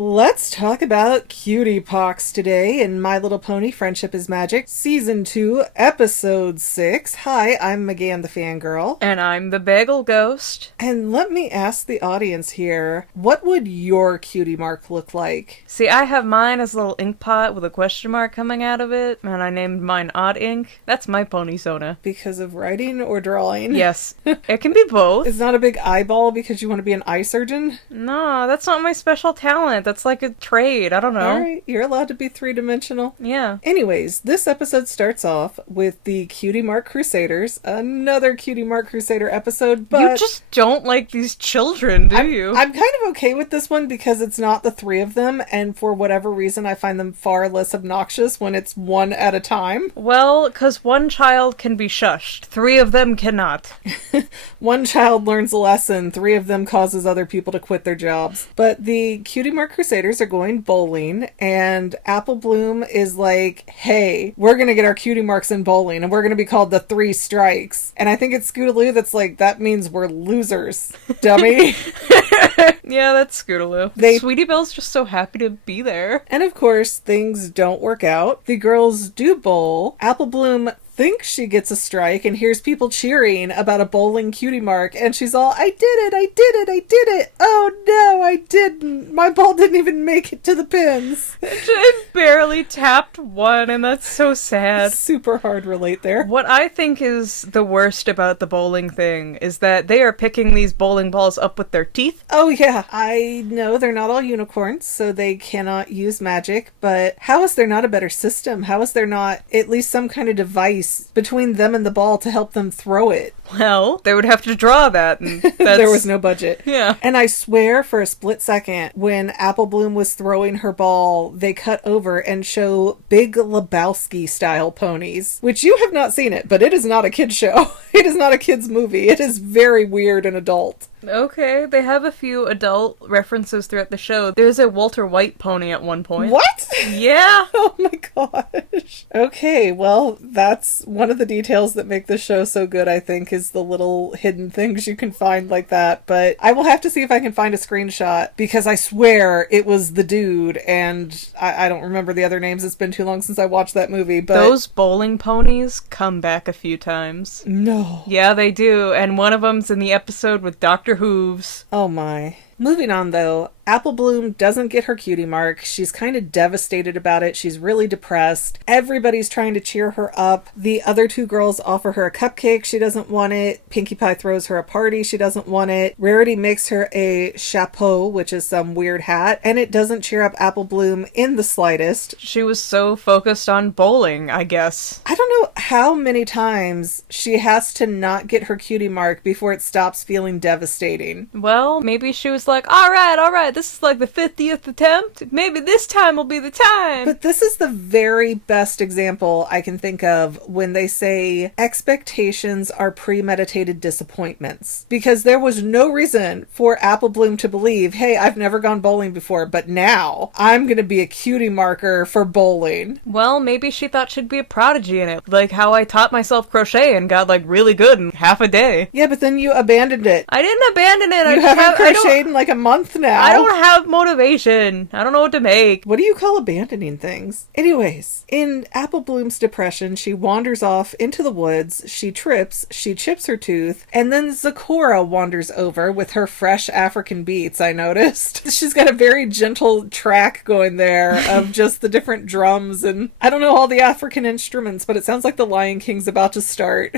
Let's talk about Cutie Pox today in My Little Pony Friendship is Magic, Season 2, Episode 6. Hi, I'm Megan the Fangirl. And I'm the Bagel Ghost. And let me ask the audience here, what would your cutie mark look like? See, I have mine as a little ink pot with a question mark coming out of it, and I named mine Odd Ink. That's my pony Sona. Because of writing or drawing? Yes. It can be both. It's not a big eyeball because you want to be an eye surgeon? No, that's not my special talent. That's like a trade. I don't know. Alright, you're allowed to be three-dimensional. Yeah. Anyways, this episode starts off with the Cutie Mark Crusaders. Another Cutie Mark Crusader episode, but... You just don't like these children, do you? I'm kind of okay with this one because it's not the three of them, and for whatever reason I find them far less obnoxious when it's one at a time. Well, because one child can be shushed. Three of them cannot. One child learns a lesson, three of them causes other people to quit their jobs. But the Cutie Mark Crusaders are going bowling, and Apple Bloom is like, hey, we're gonna get our cutie marks in bowling, and we're gonna be called the Three Strikes. And I think it's Scootaloo that's like, that means we're losers, dummy. Yeah, that's Scootaloo. Sweetie Belle's just so happy to be there. And of course, things don't work out. The girls do bowl. Apple Bloom thinks she gets a strike and hears people cheering about a bowling cutie mark, and she's all, I did it, I did it, I did it. Oh no, I didn't. My ball didn't even make it to the pins. I barely tapped one, and that's so sad. Super hard relate there. What I think is the worst about the bowling thing is that they are picking these bowling balls up with their teeth. Oh yeah, I know they're not all unicorns, so they cannot use magic, but how is there not a better system? How is there not at least some kind of device between them and the ball to help them throw it? Well, they would have to draw that, and there was no budget. Yeah. And I swear for a split second, when Apple Bloom was throwing her ball, they cut over and show Big Lebowski style ponies, which you have not seen it, but it is not a kid's show. It is not a kid's movie. It is very weird and adult. Okay, they have a few adult references throughout the show. There's a Walter White pony at one point. What? Yeah. Oh my gosh. Okay, well, that's one of the details that make this show so good, I think, is the little hidden things you can find like that. But I will have to see if I can find a screenshot, because I swear it was the dude, and I don't remember the other names. It's been too long since I watched that movie, but... Those bowling ponies come back a few times. No. Yeah, they do, and one of them's in the episode with Dr. Hooves. Oh my. Moving on though, Apple Bloom doesn't get her cutie mark. She's kind of devastated about it. She's really depressed. Everybody's trying to cheer her up. The other two girls offer her a cupcake. She doesn't want it. Pinkie Pie throws her a party. She doesn't want it. Rarity makes her a chapeau, which is some weird hat, and it doesn't cheer up Apple Bloom in the slightest. She was so focused on bowling, I guess. I don't know how many times she has to not get her cutie mark before it stops feeling devastating. Well, maybe she was like, all right, this is like the 50th attempt. Maybe this time will be the time. But this is the very best example I can think of when they say expectations are premeditated disappointments. Because there was no reason for Apple Bloom to believe, hey, I've never gone bowling before, but now I'm going to be a cutie marker for bowling. Well, maybe she thought she'd be a prodigy in it. Like how I taught myself crochet and got like really good in half a day. Yeah, but then you abandoned it. I didn't abandon it. You haven't crocheted in like a month now. I don't have motivation. I don't know what to make. What do you call abandoning things? Anyways, in Apple Bloom's depression, she wanders off into the woods, she trips, she chips her tooth, and then Zecora wanders over with her fresh African beats, I noticed. She's got a very gentle track going there of just the different drums, and I don't know all the African instruments, but it sounds like the Lion King's about to start.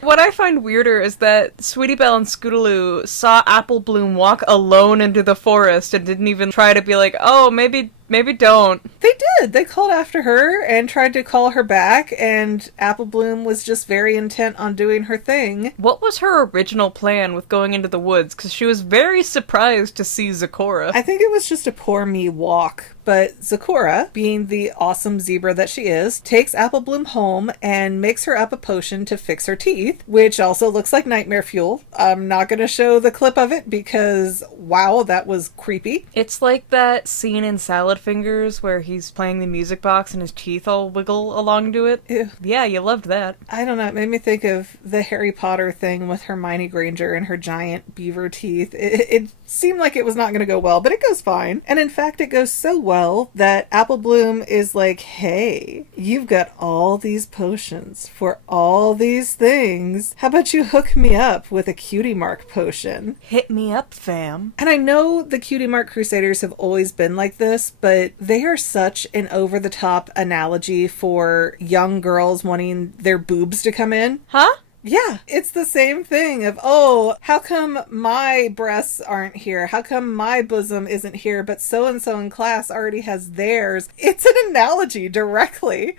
What I find weirder is that Sweetie Belle and Scootaloo saw Apple Bloom walk alone into the forest and didn't even try to be like, oh, maybe don't. They did. They called after her and tried to call her back, and Apple Bloom was just very intent on doing her thing. What was her original plan with going into the woods? Because she was very surprised to see Zecora. I think it was just a poor me walk, But Zakora, being the awesome zebra that she is, takes Apple Bloom home and makes her up a potion to fix her teeth, which also looks like nightmare fuel. I'm not going to show the clip of it because, wow, that was creepy. It's like that scene in Salad Fingers where he's playing the music box and his teeth all wiggle along to it. Ew. Yeah, you loved that. I don't know, it made me think of the Harry Potter thing with Hermione Granger and her giant beaver teeth. It seemed like it was not going to go well, but it goes fine. And in fact, it goes so well that Apple Bloom is like, hey, you've got all these potions for all these things. How about you hook me up with a Cutie Mark potion? Hit me up, fam. And I know the Cutie Mark Crusaders have always been like this, but they are such an over-the-top analogy for young girls wanting their boobs to come in. Huh? Yeah, it's the same thing of, oh, how come my breasts aren't here? How come my bosom isn't here, but so-and-so in class already has theirs? It's an analogy directly.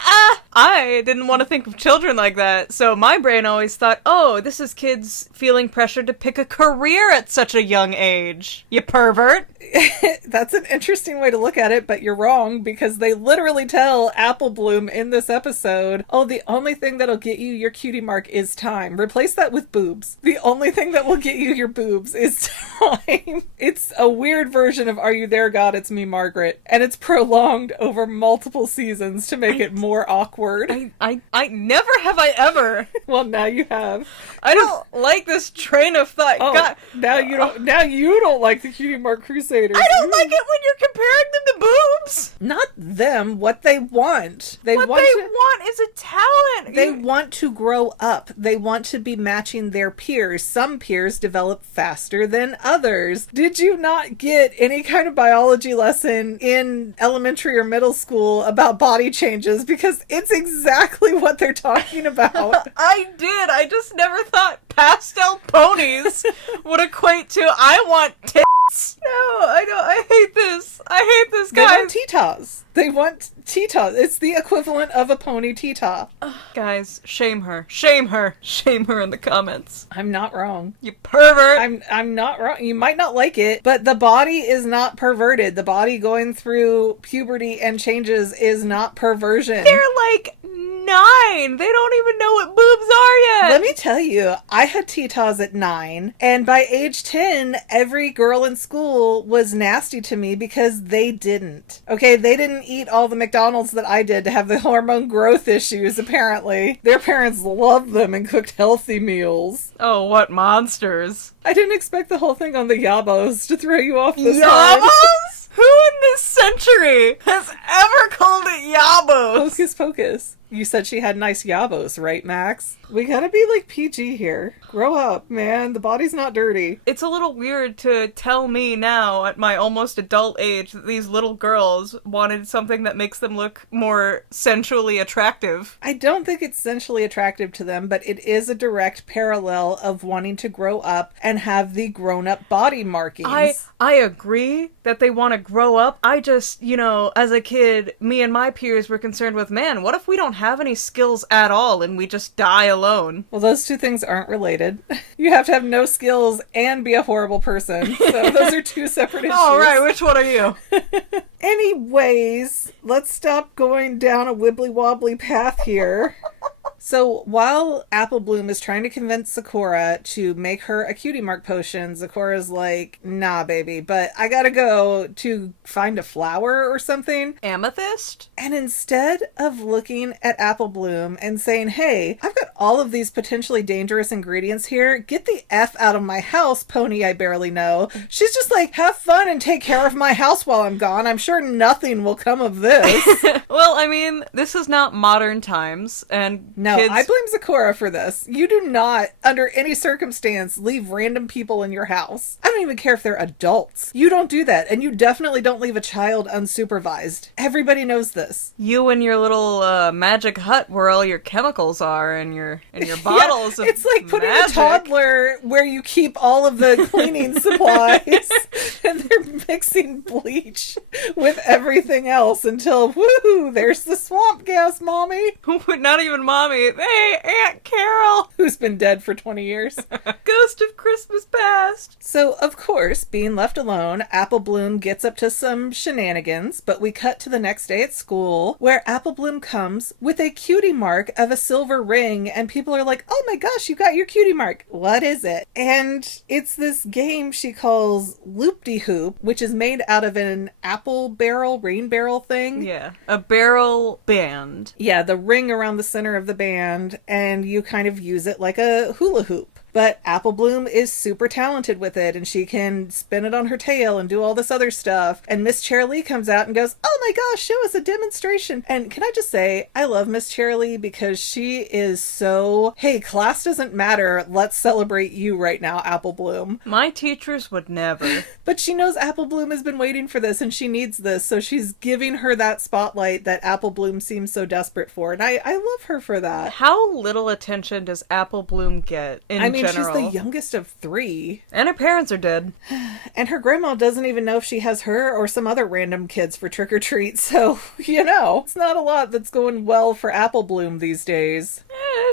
I didn't want to think of children like that, so my brain always thought, oh, this is kids feeling pressured to pick a career at such a young age. You pervert. That's an interesting way to look at it, but you're wrong, because they literally tell Apple Bloom in this episode, oh, the only thing that'll get you your cutie mark is time. Replace that with boobs. The only thing that will get you your boobs is time. It's a weird version of Are You There, God? It's Me, Margaret. And it's prolonged over multiple seasons to make it more awkward. I never have I ever. Well, now you have. I don't like this train of thought. Oh, God. now you don't like the Cutie Mark Crusaders. I don't like it when you're comparing them to boobs. Not them, what they want. What they want is a talent. They want to grow up. They want to be matching their peers. Some peers develop faster than others. Did you not get any kind of biology lesson in elementary or middle school about body changes? Because it's exactly what they're talking about. I did. I just never thought pastel ponies would equate to I want tits. No, I don't. I hate this. I hate this, guys. They want titas. They want titas. It's the equivalent of a pony tita. Guys, shame her. Shame her. Shame her in the comments. I'm not wrong. You pervert. I'm not wrong. You might not like it, but the body is not perverted. The body going through puberty and changes is not perversion. They're like 9. They don't even know what boobs are yet. Let me tell you, I had titas at 9, and by age 10, every girl in school was nasty to me because they didn't. Okay, they didn't eat all the McDonald's that I did to have the hormone growth issues, apparently. Their parents loved them and cooked healthy meals. Oh, what monsters. I didn't expect the whole thing on the Yabos to throw you off the Yabos? Who in this century has ever called it Yabos? Hocus pocus. You said she had nice yabos, right, Max? We gotta be like PG here. Grow up, man. The body's not dirty. It's a little weird to tell me now, at my almost adult age, that these little girls wanted something that makes them look more sensually attractive. I don't think it's sensually attractive to them, but it is a direct parallel of wanting to grow up and have the grown-up body markings. I agree that they want to grow up. I just, as a kid, me and my peers were concerned with, man, what if we don't have any skills at all and we just die alone? Well, those two things aren't related. You have to have no skills and be a horrible person. So those are two separate issues. All right, which one are you? Anyways, let's stop going down a wibbly-wobbly path here. So while Apple Bloom is trying to convince Sakura to make her a cutie mark potion, Sakura's like, nah, baby, but I gotta go to find a flower or something. Amethyst? And instead of looking at Apple Bloom and saying, hey, I've got all of these potentially dangerous ingredients here, get the F out of my house, pony I barely know. She's just like, have fun and take care of my house while I'm gone. I'm sure nothing will come of this. Well, I mean, this is not modern times, and no, kids... I blame Sakura for this. You do not, under any circumstance, leave random people in your house. I don't even care if they're adults. You don't do that, and you definitely don't leave a child unsupervised. Everybody knows this. You and your little magic hut where all your chemicals are and your bottles of it's like putting magic. a toddler where you keep all of the cleaning supplies. And they're mixing bleach with everything else until, woo, there's the swamp gas, Mommy. Not even Mommy. Hey, Aunt Carol. Who's been dead for 20 years. Ghost of Christmas Past. So, of course, being left alone, Apple Bloom gets up to some shenanigans, but we cut to the next day at school, where Apple Bloom comes with a cutie mark of a silver ring, and people are like, oh my gosh, you got your cutie mark. What is it? And it's this game she calls Loop-de-Hoop, which is made out of an apple barrel, rain barrel thing. Yeah, a barrel band. Yeah, the ring around the center of the band, and you kind of use it like a hula hoop. But Apple Bloom is super talented with it, and she can spin it on her tail and do all this other stuff. And Miss Cheerilee comes out and goes, oh my gosh, show us a demonstration. And can I just say, I love Miss Cheerilee because she is so, hey, class doesn't matter. Let's celebrate you right now, Apple Bloom. My teachers would never. But she knows Apple Bloom has been waiting for this, and she needs this. So she's giving her that spotlight that Apple Bloom seems so desperate for. And I love her for that. How little attention does Apple Bloom get in general? She's the youngest of 3. And her parents are dead. And her grandma doesn't even know if she has her or some other random kids for trick-or-treat. So, it's not a lot that's going well for Apple Bloom these days.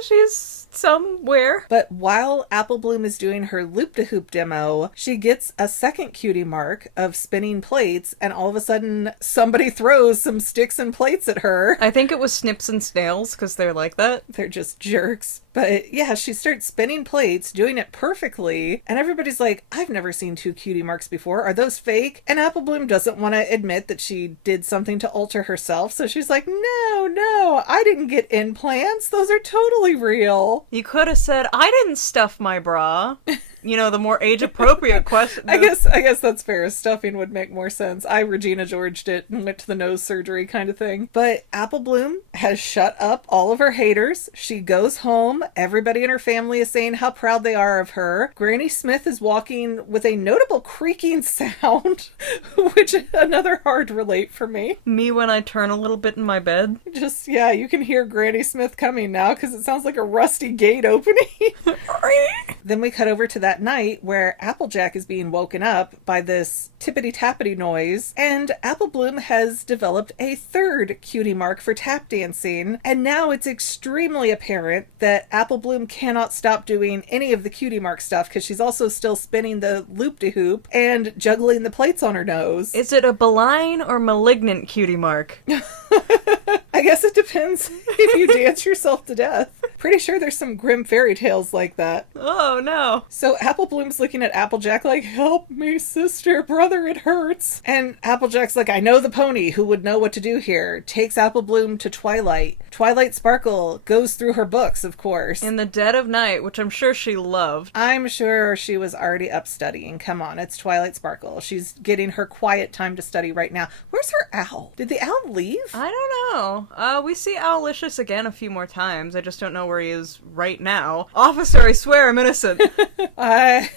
She's somewhere. But while Apple Bloom is doing her loop-de-hoop demo, she gets a second cutie mark of spinning plates, and all of a sudden somebody throws some sticks and plates at her. I think it was Snips and Snails, because they're like that. They're just jerks. But yeah, she starts spinning plates, doing it perfectly, and everybody's like, I've never seen 2 cutie marks before. Are those fake? And Apple Bloom doesn't want to admit that she did something to alter herself, so she's like, no, I didn't get implants. Those are totally real. You could have said, I didn't stuff my bra. The more age-appropriate question. I guess that's fair. Stuffing would make more sense. I Regina Georged it and went to the nose surgery kind of thing. But Apple Bloom has shut up all of her haters. She goes home. Everybody in her family is saying how proud they are of her. Granny Smith is walking with a notable creaking sound, which another hard relate for me. Me when I turn a little bit in my bed. Just, yeah, you can hear Granny Smith coming now because it sounds like a rusty gate opening. Then we cut over to that night where Applejack is being woken up by this tippity-tappity noise, and Apple Bloom has developed a third cutie mark for tap dancing, and now it's extremely apparent that Apple Bloom cannot stop doing any of the cutie mark stuff because she's also still spinning the loop-de-hoop and juggling the plates on her nose. Is it a benign or malignant cutie mark? I guess it depends if you dance yourself to death. Pretty sure there's some grim fairy tales like that. Oh, no. So Apple Bloom's looking at Applejack like, help me, sister, brother, it hurts. And Applejack's like, I know the pony who would know what to do here. Takes Apple Bloom to Twilight. Twilight Sparkle goes through her books, of course. In the dead of night, which I'm sure she loved. I'm sure she was already up studying. Come on, it's Twilight Sparkle. She's getting her quiet time to study right now. Where's her owl? Did the owl leave? I don't know. We see Owlicious again a few more times. I just don't know where he is right now. Officer, I swear I'm innocent.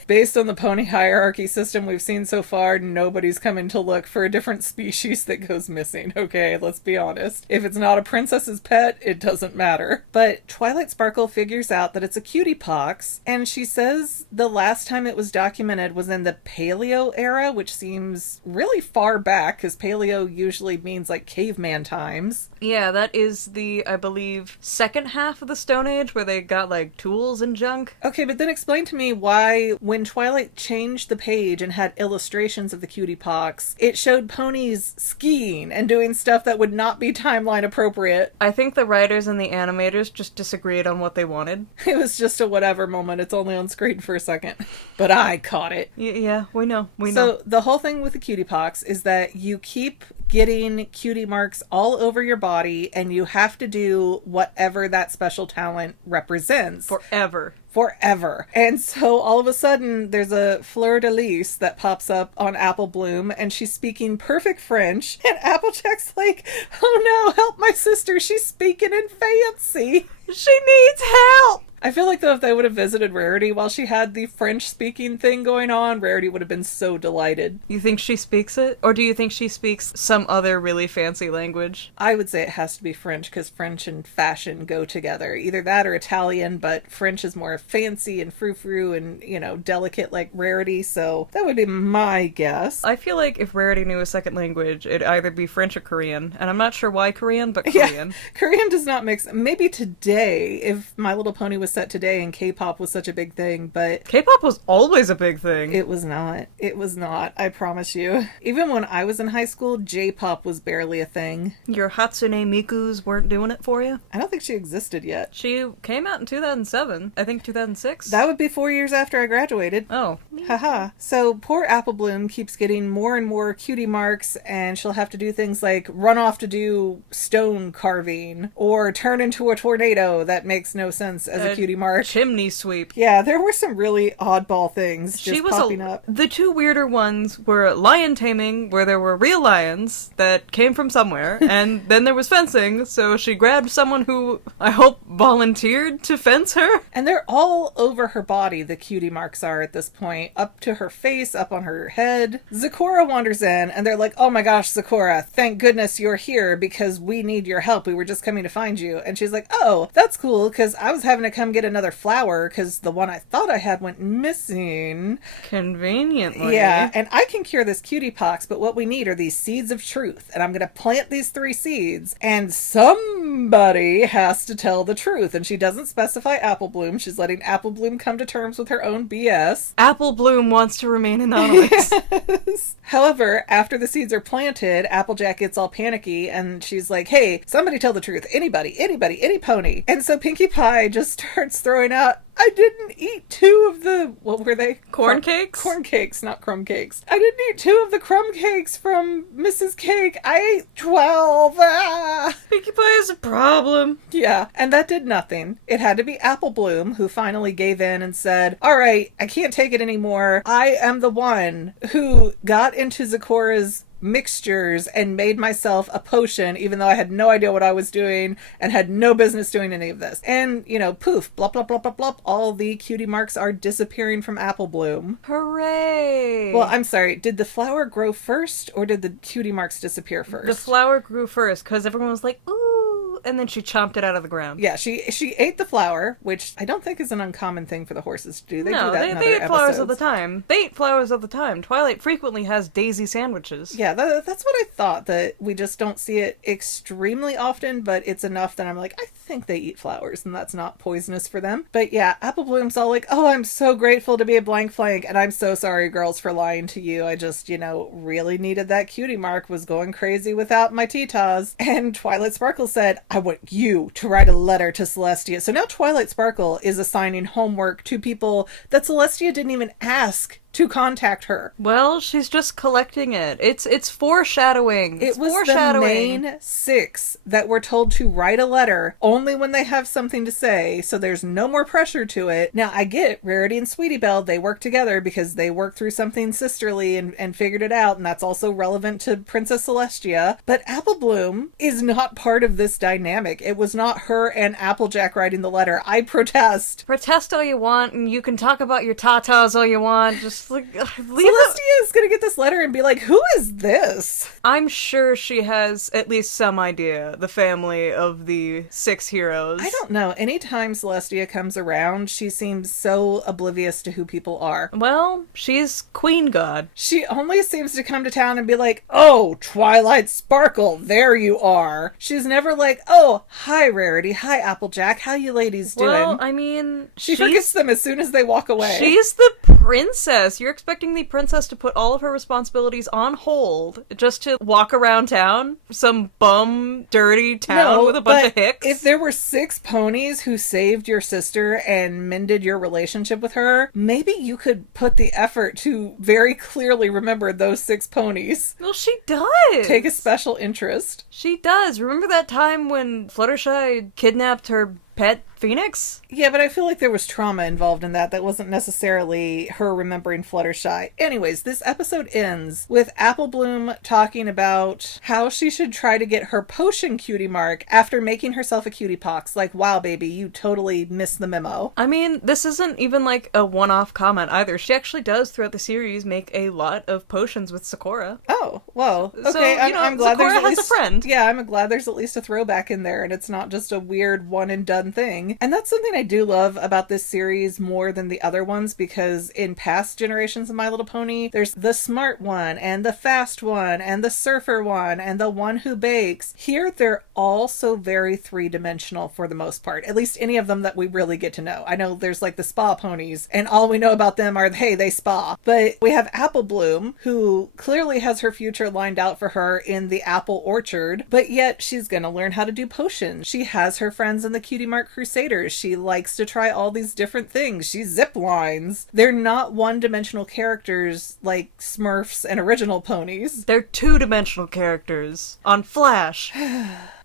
Based on the pony hierarchy system we've seen so far, nobody's coming to look for a different species that goes missing. Okay, let's be honest. If it's not a princess's pet, it doesn't matter. But Twilight Sparkle figures out that it's a cutie pox, and she says the last time it was documented was in the Paleo era, which seems really far back, because Paleo usually means like caveman times. Yeah, that is the, I believe, second half of the Stone Age, where they got like tools and junk. Okay, but then explain to me why when Twilight changed the page and had illustrations of the cutie pox, it showed ponies skiing and doing stuff that would not be timeline appropriate. I think the writers and the animators just disagreed on what they wanted. It was just a whatever moment. It's only on screen for a second. But I caught it. Yeah, we know. So the whole thing with the cutie pox is that you keep getting cutie marks all over your body, and you have to do whatever that special talent represents. Forever. And so all of a sudden there's a fleur-de-lis that pops up on Apple Bloom, and she's speaking perfect French, and Applejack's like, oh no, help my sister, she's speaking in fancy. She needs help! I feel like, though, if they would have visited Rarity while she had the French-speaking thing going on, Rarity would have been so delighted. You think she speaks it? Or do you think she speaks some other really fancy language? I would say it has to be French, because French and fashion go together. Either that or Italian, but French is more fancy and frou-frou and, you know, delicate like Rarity, so that would be my guess. I feel like if Rarity knew a second language, it'd either be French or Korean. And I'm not sure why Korean, but Korean. Yeah, Korean does not mix. Maybe today, if My Little Pony was set today and K-pop was such a big thing, but K-pop was always a big thing. it was not. It was not, I promise you. Even when I was in high school, J-pop was barely a thing. Your Hatsune Mikus weren't doing it for you? I don't think she existed yet. She came out in 2007. I think 2006? That would be 4 years after I graduated. Oh. Haha. So poor Apple Bloom keeps getting more and more cutie marks, and she'll have to do things like run off to do stone carving or turn into a tornado. That makes no sense as a cutie mark. Chimney sweep. Yeah, there were some really oddball things just popping up. The two weirder ones were lion taming, where there were real lions that came from somewhere, and then there was fencing, so she grabbed someone who, I hope, volunteered to fence her. And they're all over her body, the cutie marks are at this point. Up to her face, up on her head. Zecora wanders in, and they're like, oh my gosh, Zecora, thank goodness you're here because we need your help. We were just coming to find you. And she's like, oh, that's cool, because I was having to come get another flower because the one I thought I had went missing. Conveniently. Yeah, and I can cure this cutie pox, but what we need are these seeds of truth. And I'm going to plant these 3 seeds, and somebody has to tell the truth. And she doesn't specify Apple Bloom. She's letting Apple Bloom come to terms with her own BS. Apple Bloom wants to remain anonymous. Yes. However, after the seeds are planted, Applejack gets all panicky, and she's like, hey, somebody tell the truth. Anybody, any pony. And so Pinkie Pie just starts throwing out, I didn't eat 2 of the, what were they? Corn cakes? Corn cakes, not crumb cakes. I didn't eat 2 of the crumb cakes from Mrs. Cake. I ate 12. Ah! Pinkie Pie is a problem. Yeah, and that did nothing. It had to be Apple Bloom who finally gave in and said, all right, I can't take it anymore. I am the one who got into Zecora's mixtures and made myself a potion, even though I had no idea what I was doing and had no business doing any of this. And, you know, poof, blop, blop, blop, blop, blop, all the cutie marks are disappearing from Apple Bloom. Hooray! Well, I'm sorry, did the flower grow first, or did the cutie marks disappear first? The flower grew first, because everyone was like, ooh, and then she chomped it out of the ground. Yeah, she ate the flower, which I don't think is an uncommon thing for the horses to do. They do that in other eat flowers episodes. all the time. They eat flowers all the time. Twilight frequently has daisy sandwiches. Yeah, that's what I thought, that we just don't see it extremely often, but it's enough that I'm like, I think they eat flowers, and that's not poisonous for them. But yeah, Apple Bloom's all like, oh, I'm so grateful to be a blank flank, and I'm so sorry, girls, for lying to you. I just, really needed that cutie mark, was going crazy without my titas. And Twilight Sparkle said, I want you to write a letter to Celestia. So now Twilight Sparkle is assigning homework to people that Celestia didn't even ask to contact her. Well, she's just collecting it. It's foreshadowing. It was the main 6 that were told to write a letter only when they have something to say, so there's no more pressure to it. Now, I get Rarity and Sweetie Belle, they work together because they worked through something sisterly and figured it out, and that's also relevant to Princess Celestia. But Apple Bloom is not part of this dynamic. It was not her and Applejack writing the letter. I protest. Protest all you want, and you can talk about your tatas all you want. Just like, leave Celestia is gonna get this letter and be like, who is this? I'm sure she has at least some idea, the family of the 6 heroes. I don't know. Anytime Celestia comes around, she seems so oblivious to who people are. Well, she's Queen God. She only seems to come to town and be like, oh, Twilight Sparkle, there you are. She's never like, oh, hi, Rarity, hi, Applejack, how you ladies doing? Well, I mean, she forgets them as soon as they walk away. She's the princess. You're expecting the princess to put all of her responsibilities on hold just to walk around town? Some bum, dirty town with a bunch of hicks? If there were 6 ponies who saved your sister and mended your relationship with her, maybe you could put the effort to very clearly remember those 6 ponies. Well, she does. Take a special interest. She does. Remember that time when Fluttershy kidnapped her pet Phoenix? Yeah, but I feel like there was trauma involved in that. That wasn't necessarily her remembering Fluttershy. Anyways, this episode ends with Apple Bloom talking about how she should try to get her potion cutie mark after making herself a Cutie Pox. Like, wow, baby, you totally missed the memo. I mean, this isn't even like a one-off comment either. She actually does throughout the series make a lot of potions with Sakura. Oh, well, okay. So, I'm glad Sakura there's at has least a friend. Yeah, I'm glad there's at least a throwback in there, and it's not just a weird one and done thing. And that's something I do love about this series more than the other ones, because in past generations of My Little Pony, there's the smart one and the fast one and the surfer one and the one who bakes. Here, they're all so very three-dimensional for the most part. At least any of them that we really get to know. I know there's like the spa ponies, and all we know about them are, hey, they spa. But we have Apple Bloom, who clearly has her future lined out for her in the apple orchard, but yet she's gonna learn how to do potions. She has her friends in the Cutie Mark Crusaders. She likes to try all these different things. She zip lines. They're not one-dimensional characters like Smurfs and original ponies. They're two-dimensional characters on Flash.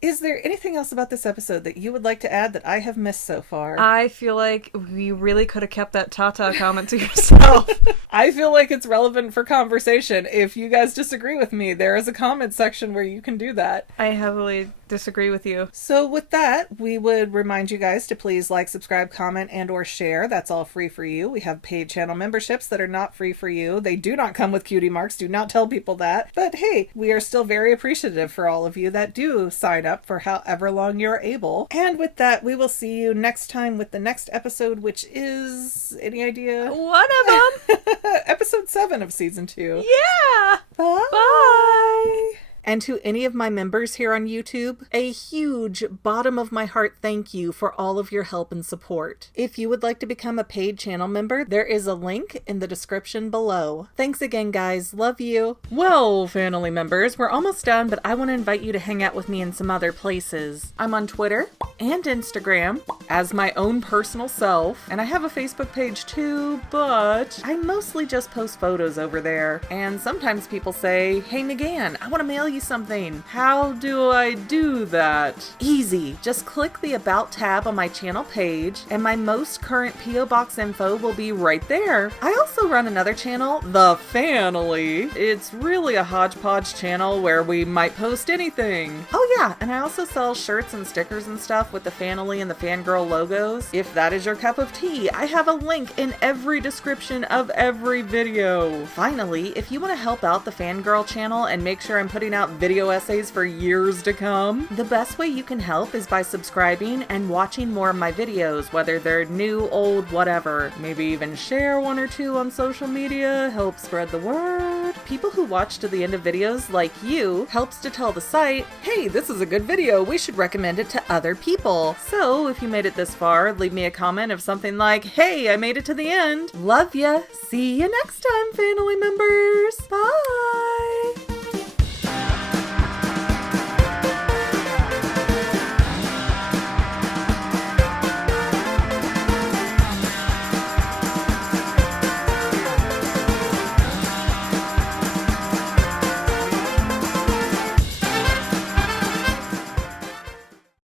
Is there anything else about this episode that you would like to add that I have missed so far? I feel like you really could have kept that Tata comment to yourself. I feel like it's relevant for conversation. If you guys disagree with me, there is a comment section where you can do that. I heavily disagree with you. So with that, we would remind you guys to please like, subscribe, comment, and or share. That's all free for you. We have paid channel memberships that are not free for you. They do not come with cutie marks. Do not tell people that. But hey, we are still very appreciative for all of you that do sign up for however long you're able. And with that, we will see you next time with the next episode, which is... any idea? One of them! Episode 7 of season 2. Yeah! Bye! Bye! And to any of my members here on YouTube, a huge bottom of my heart thank you for all of your help and support. If you would like to become a paid channel member, there is a link in the description below. Thanks again, guys. Love you. Well, family members, we're almost done, but I want to invite you to hang out with me in some other places. I'm on Twitter and Instagram as my own personal self, and I have a Facebook page too, but I mostly just post photos over there. And sometimes people say, hey McGann, I want to mail you something. How do I do that? Easy. Just click the About tab on my channel page, and my most current P.O. Box info will be right there. I also run another channel, The Family. It's really a hodgepodge channel where we might post anything. Oh yeah, and I also sell shirts and stickers and stuff with the Family and the Fangirl logos. If that is your cup of tea, I have a link in every description of every video. Finally, if you want to help out the Fangirl channel and make sure I'm putting out video essays for years to come, the best way you can help is by subscribing and watching more of my videos, whether they're new, old, whatever. Maybe even share one or two on social media, help spread the word. People who watch to the end of videos, like you, helps to tell the site, hey, this is a good video, we should recommend it to other people. So if you made it this far, leave me a comment of something like, hey, I made it to the end. Love ya. See you next time, family members.